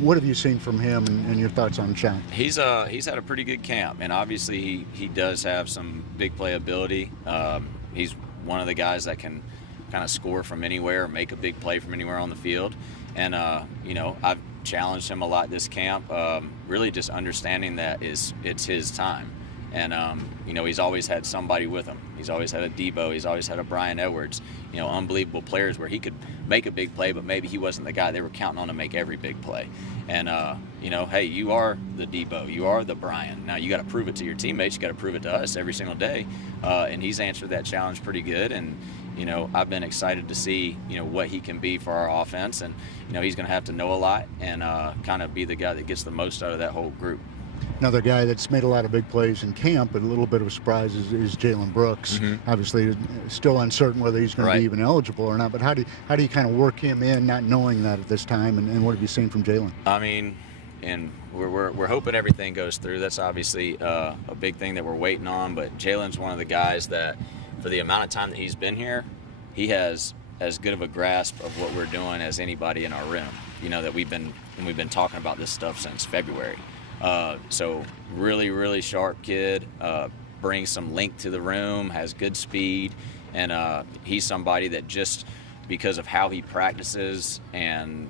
What have you seen from him, and your thoughts on Shaq? He's had a pretty good camp, and obviously he does have some big play ability. He's one of the guys that can kind of score from anywhere, make a big play from anywhere on the field. And I've challenged him a lot this camp, really just understanding that it's his time. And he's always had somebody with him. He's always had a Debo. He's always had a Brian Edwards. Unbelievable players where he could make a big play, but maybe he wasn't the guy they were counting on to make every big play. And hey, you are the Debo. You are the Brian. Now you got to prove it to your teammates. You got to prove it to us every single day. And he's answered that challenge pretty good. And I've been excited to see what he can be for our offense. And he's going to have to know a lot and kind of be the guy that gets the most out of that whole group. Another guy that's made a lot of big plays in camp, but a little bit of a surprise is Jaylen Brooks. Mm-hmm. Obviously, still uncertain whether he's going to be even eligible or not. But how do you kind of work him in, not knowing that at this time? And what have you seen from Jaylen? I mean, and we're hoping everything goes through. That's obviously a big thing that we're waiting on. But Jaylen's one of the guys that, for the amount of time that he's been here, he has as good of a grasp of what we're doing as anybody in our room. That we've been talking about this stuff since February. So really, really sharp kid, brings some length to the room, has good speed, and he's somebody that just because of how he practices and,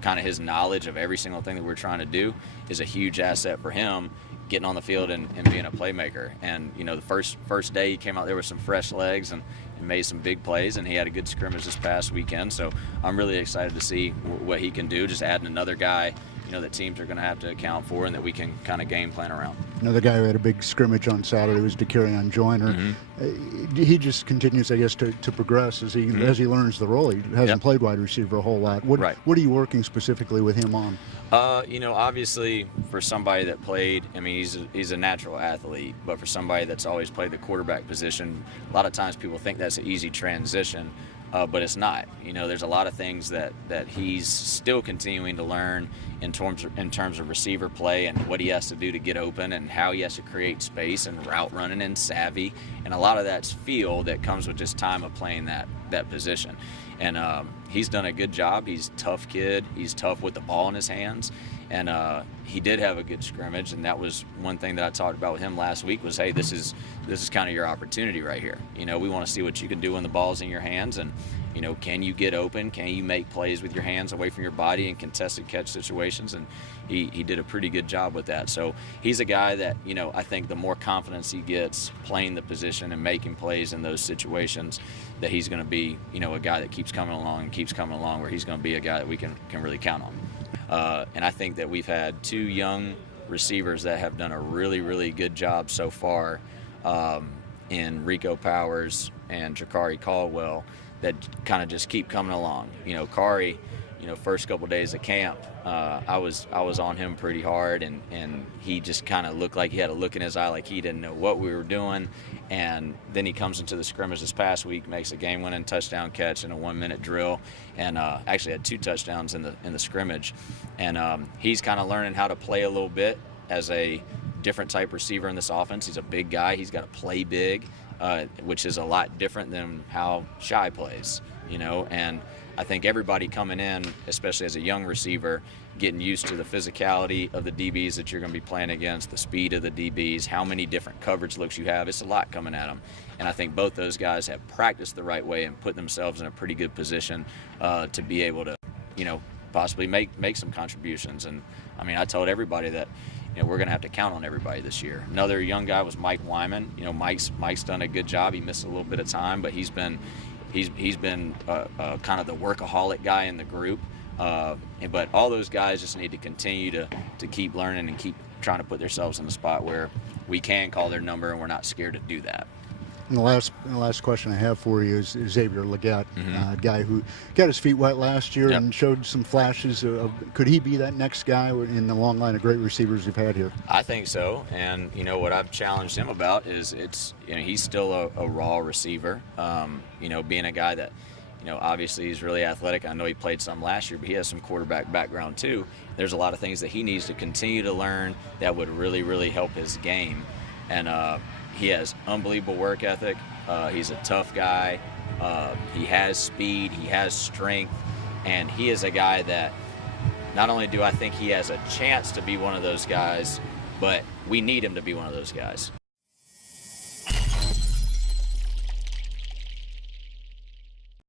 kind of his knowledge of every single thing that we're trying to do is a huge asset for him getting on the field and being a playmaker. And, the first day he came out there with some fresh legs and made some big plays, and he had a good scrimmage this past weekend. So I'm really excited to see what he can do, just adding another guy that teams are going to have to account for and that we can kind of game plan around. Another guy who had a big scrimmage on Saturday was DeCarrion Joyner. Mm-hmm. He just continues, I guess, to progress as he learns the role. He hasn't played wide receiver a whole lot. What are you working specifically with him on? Obviously for somebody that played, he's a natural athlete, but for somebody that's always played the quarterback position, a lot of times people think that's an easy transition. But it's not. There's a lot of things that he's still continuing to learn in terms of receiver play and what he has to do to get open and how he has to create space and route running and savvy. And a lot of that's feel that comes with just time of playing that position. And he's done a good job. He's a tough kid. He's tough with the ball in his hands. And he did have a good scrimmage, and that was one thing that I talked about with him last week was, hey, this is kind of your opportunity right here. We want to see what you can do when the ball's in your hands, and can you get open? Can you make plays with your hands away from your body in contested catch situations? And he did a pretty good job with that. So he's a guy that I think the more confidence he gets playing the position and making plays in those situations, that he's going to be a guy that keeps coming along, where he's going to be a guy that we can really count on. And I think that we've had two young receivers that have done a really, really good job so far in Rico Powers and Jakari Caldwell that kind of just keep coming along. Kari, first couple days of camp, I was on him pretty hard, and he just kind of looked like he had a look in his eye like he didn't know what we were doing. And then he comes into the scrimmage this past week, makes a game-winning touchdown catch in a 1-minute drill, and actually had 2 touchdowns in the scrimmage. And he's kind of learning how to play a little bit as a different type receiver in this offense. He's a big guy. He's got to play big, which is a lot different than how Shy plays, and I think everybody coming in, especially as a young receiver, getting used to the physicality of the DBs that you're going to be playing against, the speed of the DBs, how many different coverage looks you have. It's a lot coming at them. And I think both those guys have practiced the right way and put themselves in a pretty good position to be able to, possibly make some contributions. And, I told everybody that, we're going to have to count on everybody this year. Another young guy was Mike Wyman. Mike's done a good job. He missed a little bit of time, but he's been kind of the workaholic guy in the group. But all those guys just need to continue to keep learning and keep trying to put themselves in a spot where we can call their number and we're not scared to do that. And the last question I have for you is Xavier Legate, a guy who got his feet wet last year and showed some flashes of, could he be that next guy in the long line of great receivers we've had here? I think so. And, what I've challenged him about is he's still a raw receiver, being a guy that, obviously he's really athletic. I know he played some last year, but he has some quarterback background too. There's a lot of things that he needs to continue to learn that would really, really help his game. And he has unbelievable work ethic. He's a tough guy. He has speed. He has strength. And he is a guy that not only do I think he has a chance to be one of those guys, but we need him to be one of those guys.